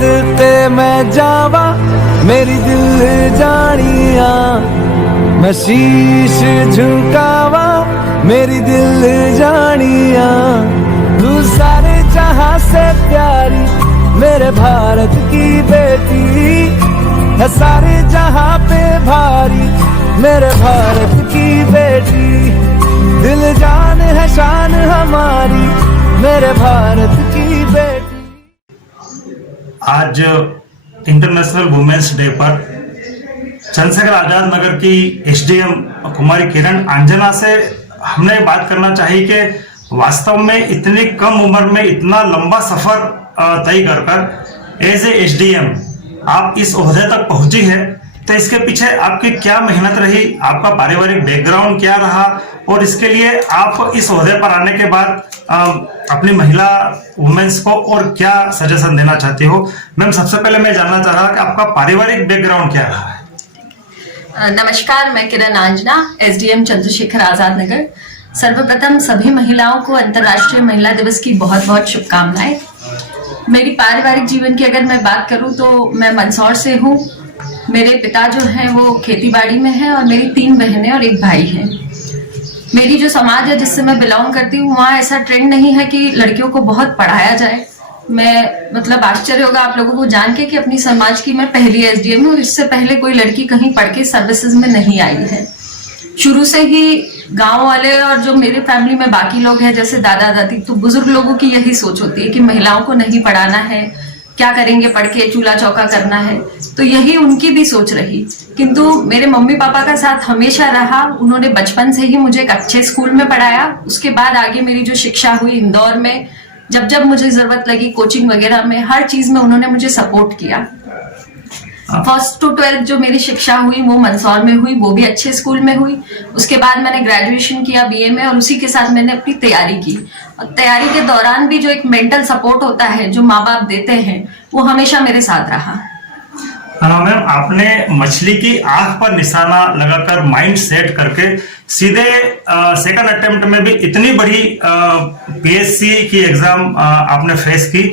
ते मैं जावा मेरी दिल जानिया, मैं शीश झुकावा मेरी दिल जानिया। तू सारे जहां से प्यारी मेरे भारत की बेटी है, सारे जहां पे भारी मेरे भारत की बेटी। दिल जान है शान हमारी मेरे भारत की बेटी। आज इंटरनेशनल वुमेन्स डे पर चंद्रशेखर आजाद नगर की एसडीएम कुमारी किरण अंजना से हमने बात करना चाहिए कि वास्तव में इतनी कम उम्र में इतना लंबा सफर तय कर एज ए एसडीएम आप इस ओहदे तक पहुंची है, तो इसके पीछे आपकी क्या मेहनत रही, आपका पारिवारिक बैकग्राउंड क्या रहा, और इसके लिए आप इस ओहदे पर आने के बाद अपनी महिला वुमेन्स को और क्या सजेशन देना चाहती हो? मैम, सबसे पहले मैं जानना चाह रहा कि आपका पारिवारिक बैकग्राउंड क्या रहा है? नमस्कार, मैं किरण अंजना, एसडीएम चंद्रशेखर आजाद नगर। सर्वप्रथम सभी महिलाओं को अंतर्राष्ट्रीय महिला दिवस की बहुत बहुत शुभकामनाएं। मेरी पारिवारिक जीवन की अगर मैं बात करूं तो मैं मंदसौर से हूं। मेरे पिता जो हैं वो खेतीबाड़ी में हैं और मेरी 3 बहनें और 1 भाई है। मेरी जो समाज है जिससे मैं बिलोंग करती हूँ, वहाँ ऐसा ट्रेंड नहीं है कि लड़कियों को बहुत पढ़ाया जाए। मैं मतलब आश्चर्य होगा आप लोगों को जान के कि अपनी समाज की मैं पहली एसडीएम हूँ, इससे पहले कोई लड़की कहीं पढ़ के सर्विसेज में नहीं आई है। शुरू से ही गांव वाले और जो मेरे फैमिली में बाकी लोग हैं जैसे दादा दादी, तो बुजुर्ग लोगों की यही सोच होती है कि महिलाओं को नहीं पढ़ाना है, क्या करेंगे पढ़ के, चूल्हा चौका करना है। तो यही उनकी भी सोच रही, किंतु मेरे मम्मी पापा का साथ हमेशा रहा। उन्होंने बचपन से ही मुझे एक अच्छे स्कूल में पढ़ाया। उसके बाद आगे मेरी जो शिक्षा हुई इंदौर में, जब जब मुझे जरूरत लगी कोचिंग वगैरह में, हर चीज में उन्होंने मुझे सपोर्ट किया। फर्स्ट टू 12th जो मेरी शिक्षा हुई वो मंदसौर में हुई, वो भी अच्छे स्कूल में हुई। उसके बाद मैंने ग्रेजुएशन किया बीए में, और उसी के साथ मैंने अपनी तैयारी की। और तैयारी के दौरान भी जो एक मेंटल सपोर्ट होता है जो माँ बाप देते हैं, वो हमेशा मेरे साथ रहा। मैम, आपने मछली की आंख पर निशाना लगाकर माइंड सेट करके सीधे सेकंड अटेम्प्ट में भी इतनी बड़ी पीएससी की एग्जाम आपने फेस की,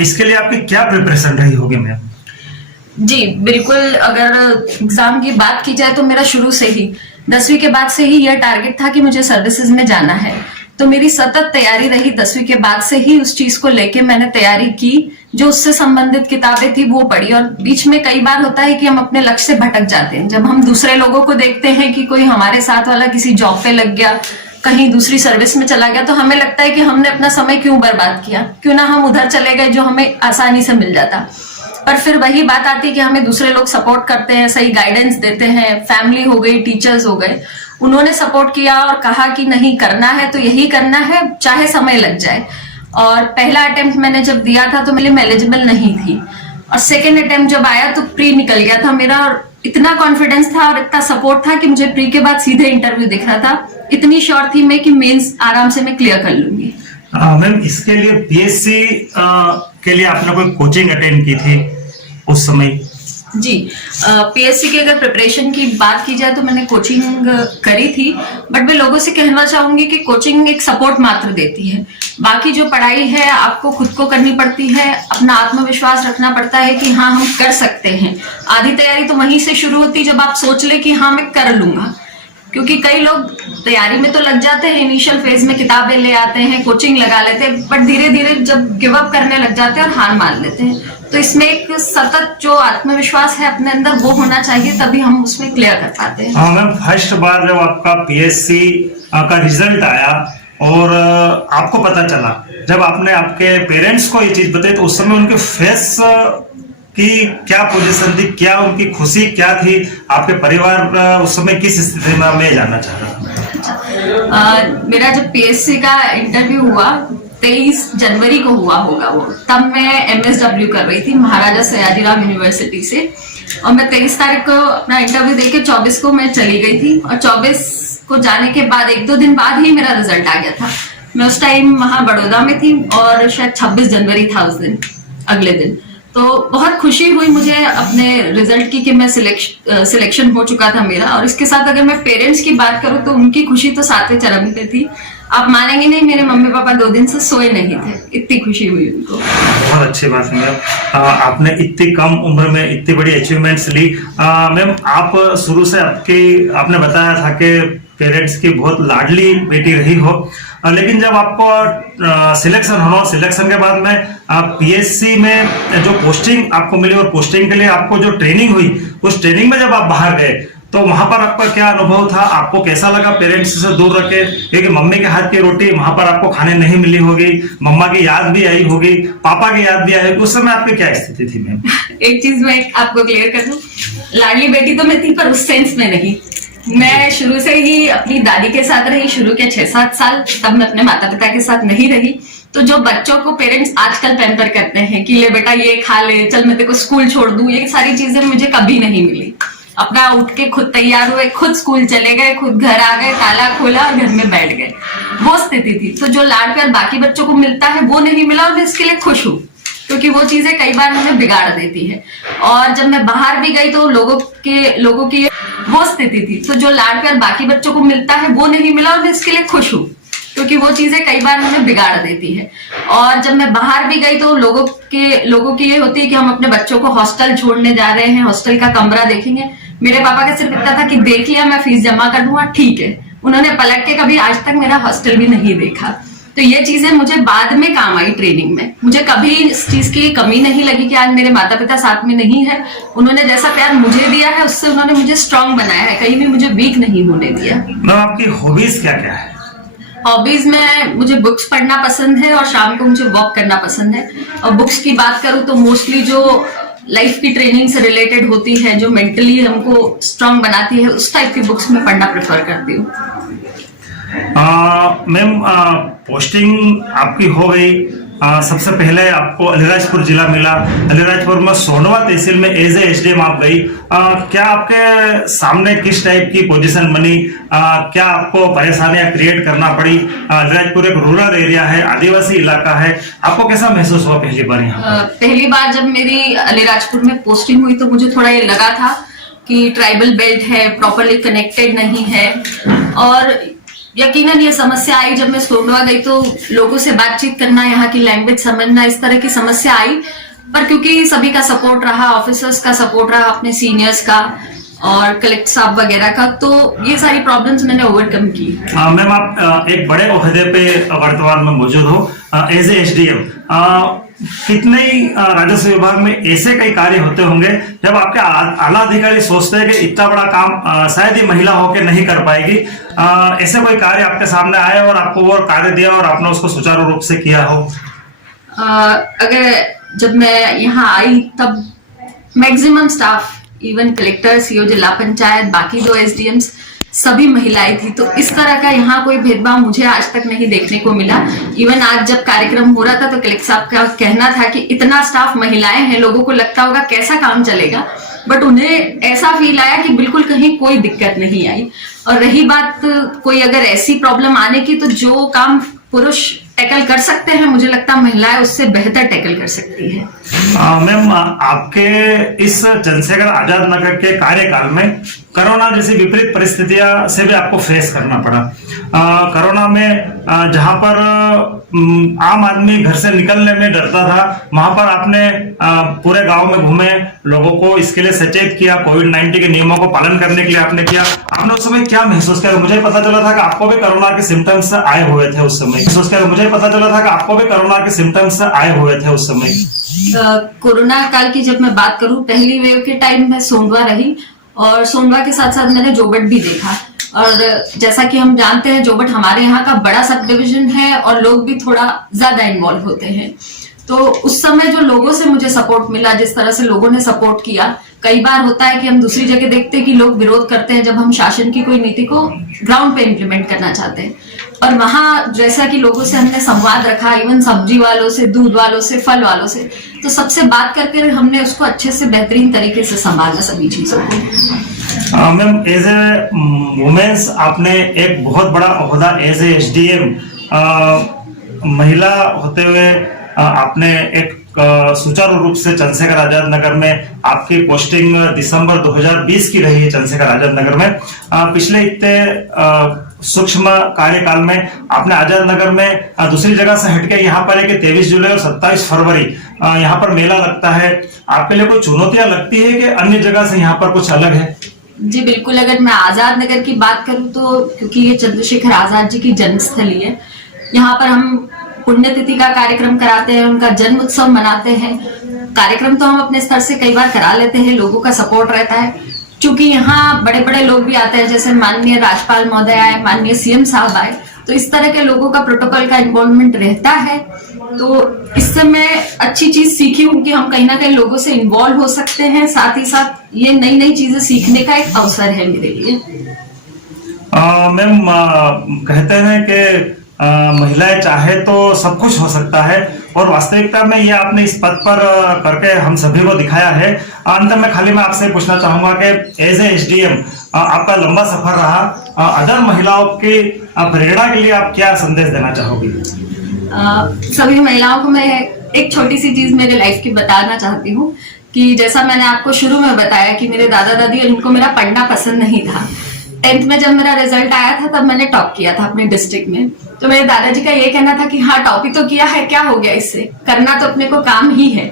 इसके लिए आपकी क्या प्रिपरेशन रही होगी मैम? जी बिल्कुल, अगर एग्जाम की बात की जाए तो मेरा शुरू से ही 10वीं के बाद से ही यह टारगेट था कि मुझे सर्विसेज में जाना है। तो मेरी सतत तैयारी रही। 10वीं के बाद से ही उस चीज को लेके मैंने तैयारी की, जो उससे संबंधित किताबें थी वो पढ़ी। और बीच में कई बार होता है कि हम अपने लक्ष्य से भटक जाते हैं। जब हम दूसरे लोगों को देखते हैं कि कोई हमारे साथ वाला किसी जॉब पे लग गया, कहीं दूसरी सर्विस में चला गया, तो हमें लगता है कि हमने अपना समय क्यों बर्बाद किया, क्यों ना हम उधर चले गए जो हमें आसानी से मिल जाता। पर फिर वही बात आती है कि हमें दूसरे लोग सपोर्ट करते हैं, सही गाइडेंस देते हैं। फैमिली हो गई, टीचर्स हो गए, उन्होंने सपोर्ट किया और कहा कि नहीं, करना है तो यही करना है, चाहे समय लग जाए। और पहला अटेम्प्ट मैंने जब दिया था तो मेरे लिए एलिजिबल नहीं थी, और सेकेंड अटेम्प्ट जब आया तो प्री निकल गया था मेरा। और इतना कॉन्फिडेंस था और इतना सपोर्ट था कि मुझे प्री के बाद सीधे इंटरव्यू दिख रहा था। इतनी श्योर थी मैं कि मेंस आराम से मैं क्लियर कर लूंगी। मैम, इसके लिए पीएससी के लिए आपने कोई कोचिंग अटेंड की थी उस समय? जी, पीएससी की अगर प्रिपरेशन की बात की जाए तो मैंने कोचिंग करी थी, बट मैं लोगों से कहना चाहूंगी कि कोचिंग एक सपोर्ट मात्र देती है। बाकी जो पढ़ाई है आपको खुद को करनी पड़ती है, अपना आत्मविश्वास रखना पड़ता है कि हाँ हम कर सकते हैं। आधी तैयारी तो वहीं से शुरू होती जब आप सोच ले कि हाँ मैं कर लूंगा, क्योंकि कई लोग तैयारी में तो लग जाते हैं, इनिशियल फेज में किताबें ले आते हैं, कोचिंग लगा लेते हैं, बट धीरे धीरे जब गिव अप करने लग जाते हैं और हार मान लेते हैं। तो इसमें एक सतत जो आत्मविश्वास है अपने अंदर वो होना चाहिए, तभी हम उसमें क्लियर कर पाते हैं। मैम, फर्स्ट बार जब आपका पीएससी का रिजल्ट आया और आपको पता चला, जब आपने आपके पेरेंट्स को ये चीज बताई, तो उस समय उनके फेस की क्या पोजीशन थी, क्या उनकी खुशी क्या थी, आपके परिवार उस समय किस स्थिति में, मैं जानना चाह रहा हूँ। मेरा जब पीएससी का इंटरव्यू हुआ 23 जनवरी को हुआ होगा वो, तब मैं एमएसडब्ल्यू कर रही थी महाराजा सयाजीराव यूनिवर्सिटी से, और मैं 23 तारीख को अपना इंटरव्यू देके 24 को मैं चली गई थी। और 24 को जाने के बाद 1-2 दिन बाद ही मेरा रिजल्ट आ गया था। मैं उस टाइम वहां बड़ौदा में थी और शायद 26 जनवरी था उस दिन, अगले दिन। तो बहुत खुशी हुई मुझे अपने रिजल्ट की कि मैं सिलेक्शन हो चुका था मेरा। और इसके साथ अगर मैं पेरेंट्स की बात करूं तो उनकी खुशी तो 7वें चरम पे थी। आप मानेंगे नहीं, मेरे मम्मी पापा 2 दिन से सोए नहीं थे, इतनी खुशी हुई उनको। बहुत अच्छी बात है मैम, आपने इतनी कम उम्र में इतनी बड़ी अचीवमेंट्स ली। मैम आप शुरू से आपने बताया था कि पेरेंट्स की बहुत लाडली बेटी रही हो, लेकिन जब आपको सिलेक्शन के बाद में पीएससी में जो पोस्टिंग आपको मिली और पोस्टिंग के लिए आपको जो ट्रेनिंग हुई, उस ट्रेनिंग में जब आप बाहर गए तो वहां पर आपका क्या अनुभव था? आपको कैसा लगा पेरेंट्स से दूर रखे? क्योंकि मम्मी के हाथ की रोटी वहां पर आपको खाने नहीं मिली होगी, मम्मा की याद भी आई होगी, पापा की याद भी आई, उस समय आपकी क्या स्थिति थी मैम? एक चीज मैं आपको क्लियर कर दूं, लाडली बेटी तो मैं थी पर उस सेंस में नहीं। मैं शुरू से ही अपनी दादी के साथ रही, शुरू के 6-7 साल, तब मैं अपने माता पिता के साथ नहीं रही। तो जो बच्चों को पेरेंट्स आजकल पैम्पर करते हैं कि ले बेटा ये खा ले, चल मैं तेरे को स्कूल छोड़ दूं, ये सारी चीजें मुझे कभी नहीं मिली। अपना उठ के खुद तैयार हुए, खुद स्कूल चले गए, खुद घर आ गए, ताला खोला और घर में बैठ गए, वो स्थिति थी। तो जो लाड प्यार बाकी बच्चों को मिलता है वो नहीं मिला, और मैं इसके लिए खुश हूँ, क्योंकि वो चीजें कई बार हमें बिगाड़ देती है। और जब मैं बाहर भी गई तो लोगों की वो स्थिति थी। तो जो लाड प्यार बाकी बच्चों को मिलता है वो नहीं मिला, और मैं इसके लिए खुश हूँ, क्योंकि वो चीजें कई बार हमें बिगाड़ देती है। और जब मैं बाहर भी गई तो लोगों की ये होती है कि हम अपने बच्चों को हॉस्टल छोड़ने जा रहे हैं, हॉस्टल का कमरा देखेंगे। मेरे पापा का सिर्फ इतना था कि देख लिया, मैं फीस जमा कर दूंगा, ठीक है। उन्होंने पलट के कभी आज तक मेरा हॉस्टल भी नहीं देखा। तो ये चीजें मुझे बाद में काम आई ट्रेनिंग में। मुझे कभी इस चीज की कमी नहीं लगी कि आज मेरे माता पिता साथ में नहीं है। उन्होंने जैसा प्यार मुझे दिया है, उससे उन्होंने मुझे स्ट्रांग बनाया है, कहीं भी मुझे वीक नहीं होने दिया। मैम आपकी हॉबीज क्या क्या है? हॉबीज में मुझे बुक्स पढ़ना पसंद है और शाम को मुझे वॉक करना पसंद है। और बुक्स की बात करूँ तो मोस्टली जो लाइफ की ट्रेनिंग से रिलेटेड होती है, जो मेंटली हमको स्ट्रांग बनाती है, उस टाइप की बुक्स में पढ़ना प्रेफर करती हूँ। मैम पोस्टिंग आपकी हो गई, सबसे पहले आपको अलीराजपुर जिला मिला, अलीराजपुर में सोंडवा तहसील में एज ए एसडीएम आप गई। क्या आपके सामने किस टाइप की पोजीशन बनी? क्या आपको परेशानियां क्रिएट करना पड़ी? अलीराजपुर एक रूरल एरिया है, आदिवासी इलाका है, आपको कैसा महसूस हुआ पहली बार यहाँ? पहली बार जब मेरी अलीराजपुर में पोस्टिंग हुई तो मुझे थोड़ा ये लगा था कि ट्राइबल बेल्ट है, प्रॉपरली कनेक्टेड नहीं है। और यकीनन ये समस्या आई जब मैं सोंडवा गई तो लोगों से बातचीत करना, यहाँ की लैंग्वेज समझना, इस तरह की समस्या आई। पर क्योंकि सभी का सपोर्ट रहा, ऑफिसर्स का सपोर्ट रहा, अपने सीनियर्स का और कलेक्टर साहब वगैरह का, तो ये सारी प्रॉब्लम्स मैंने ओवरकम की। मैम आप एक बड़े ओहदे पे वर्तमान में मौजूद हो एज ए एसडीएम। कितने राजस्व विभाग में ऐसे कई कार्य होते होंगे जब आपके आला अधिकारी सोचते हैं कि इतना बड़ा काम शायद ही महिला होकर नहीं कर पाएगी, ऐसे कोई कार्य आपके सामने आए और आपको वो कार्य दिया और आपने उसको सुचारू रूप से किया हो? अगर जब मैं यहाँ आई तब maximum staff, even collector, CO जिला पंचायत, बाकी 2 एसडीएम्स, सभी महिलाएं थी। तो इस तरह का यहाँ कोई भेदभाव मुझे आज तक नहीं देखने को मिला। इवन आज जब कार्यक्रम हो रहा था तो कलेक्टर साहब का कहना था कि इतना स्टाफ महिलाएं हैं, लोगों को लगता होगा कैसा काम चलेगा, बट उन्हें ऐसा फील आया कि बिल्कुल कहीं कोई दिक्कत नहीं आई। और रही बात कोई अगर ऐसी प्रॉब्लम आने की, तो जो काम पुरुष टैकल कर सकते हैं, मुझे लगता है महिलाएं उससे बेहतर टैकल कर सकती है। मैम आपके इस चंद्रशेखर आजाद नगर के कार्यकाल में कोरोना जैसी विपरीत परिस्थितियां से भी आपको फेस करना पड़ा। कोरोना में जहां पर आम आदमी घर से निकलने में डरता था, वहां पर आपने पूरे गांव में घूमे, लोगों को इसके लिए सचेत किया, कोविड-19 के नियमों को पालन करने के लिए आपने किया। आपने उस समय क्या महसूस किया? मुझे पता चला था कि आपको भी कोरोना के सिम्टम्स आए हुए थे उस समय। उस समय कोरोना काल की जब मैं बात करूं, पहली वेव के टाइम में सोंडवा रही और सोंडवा के साथ साथ मैंने जोबट भी देखा। और जैसा कि हम जानते हैं, जोबट हमारे यहाँ का बड़ा सब डिविजन है और लोग भी थोड़ा ज्यादा इन्वॉल्व होते हैं। तो उस समय जो लोगों से मुझे सपोर्ट मिला, जिस तरह से लोगों ने सपोर्ट किया, कई बार होता है कि हम दूसरी जगह देखते हैं कि लोग विरोध करते हैं जब हम शासन की कोई नीति को ग्राउंड पे इम्प्लीमेंट करना चाहते हैं। और वहां जैसा कि लोगों से हमने संवाद रखा, इवन सब्जी वालों से, दूध वालों से, फल वालों से, तो सबसे बात करके हमने उसको अच्छे से बेहतरीन तरीके से संभाला सभी चीजों को। मैम एज ए वुमेन्स आपने एक बहुत बड़ा ओहदा एज ए एसडीएम महिला होते हुए आपने एक सुचारू रूप से चंद्रशेखर आजाद नगर में आपकी पोस्टिंग दिसंबर 2020 की रही है चंद्रशेखर आजाद नगर में। पिछले इतने सूक्ष्म कार्यकाल में आपने आजाद नगर में दूसरी जगह से हटके यहाँ पर एक 23 जुलाई और 27 फरवरी यहाँ पर मेला लगता है। आपके लिए कोई चुनौतियां लगती है कि अन्य जगह से यहाँ पर कुछ अलग है? जी बिल्कुल, अगर मैं आजाद नगर की बात करूं तो क्योंकि ये चंद्रशेखर आजाद जी की जन्मस्थली है, यहाँ पर हम पुण्यतिथि का कार्यक्रम कराते हैं, उनका जन्म उत्सव मनाते हैं। कार्यक्रम तो हम अपने स्तर से कई बार करा लेते हैं, लोगों का सपोर्ट रहता है। क्योंकि यहाँ बड़े बड़े लोग भी आते हैं, जैसे माननीय राज्यपाल महोदय आए, माननीय सीएम साहब आए, तो इस तरह के लोगों का प्रोटोकॉल का इन्वॉल्वमेंट रहता है। तो इससे मैं अच्छी चीज सीखी हूँ कि हम कहीं ना कहीं लोगों से इन्वॉल्व हो सकते हैं, साथ ही साथ ये नई नई चीजें सीखने का एक अवसर है मेरे लिए। मैम, कहते हैं कि महिलाएं चाहे तो सब कुछ हो सकता है, और वास्तविकता में ये आपने इस पद पर करके हम सभी को दिखाया है। अंत में खाली मैं आपसे पूछना चाहूंगा कि एज ए एसडीएम आपका लंबा सफर रहा, अदर महिलाओं की प्रेरणा के लिए आप क्या संदेश देना चाहोगी? सभी महिलाओं को मैं एक छोटी सी चीज मेरे लाइफ की बताना चाहती हूँ कि जैसा मैंने आपको शुरू में बताया कि मेरे दादा दादी, उनको मेरा पढ़ना पसंद नहीं था। 10th में जब मेरा रिजल्ट आया था तब मैंने टॉप किया था अपने डिस्ट्रिक्ट में। तो मेरे दादाजी का ये कहना था कि हाँ टॉप ही तो किया है, क्या हो गया इससे, करना तो अपने को काम ही है।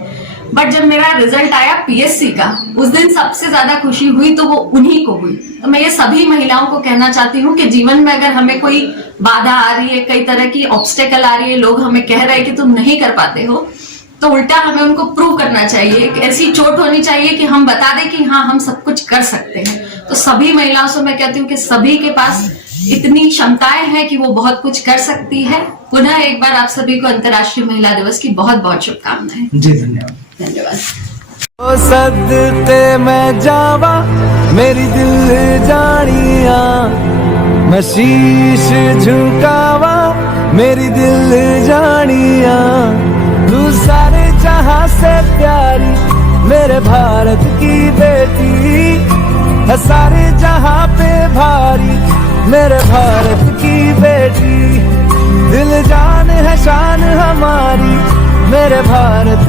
बट जब मेरा रिजल्ट आया पीएससी का, उस दिन सबसे ज्यादा खुशी हुई तो वो उन्हीं को हुई। तो मैं ये सभी महिलाओं को कहना चाहती हूँ कि जीवन में अगर हमें कोई बाधा आ रही है, कई तरह की ऑब्स्टेकल आ रही है, लोग हमें कह रहे हैं कि तुम नहीं कर पाते हो, तो उल्टा हमें उनको प्रूव करना चाहिए। एक ऐसी चोट होनी चाहिए कि हम बता दें कि हाँ हम सब कुछ कर सकते हैं। तो सभी महिलाओं से मैं कहती हूँ कि सभी के पास इतनी क्षमताएं हैं कि वो बहुत कुछ कर सकती है। पुनः एक बार आप सभी को अंतर्राष्ट्रीय महिला दिवस की बहुत बहुत शुभकामनाएं। जी धन्यवाद। धन्यवाद। ओ सदके मैं जावा मेरी दिल जानिया, मैं शीश झुकावा मेरी दिल जानिया, तू सारे जहां से प्यारी मेरे भारत की बेटी है, सारे जहां पे भारी मेरे भारत की बेटी, दिल जान है शान हमारी मेरे भारत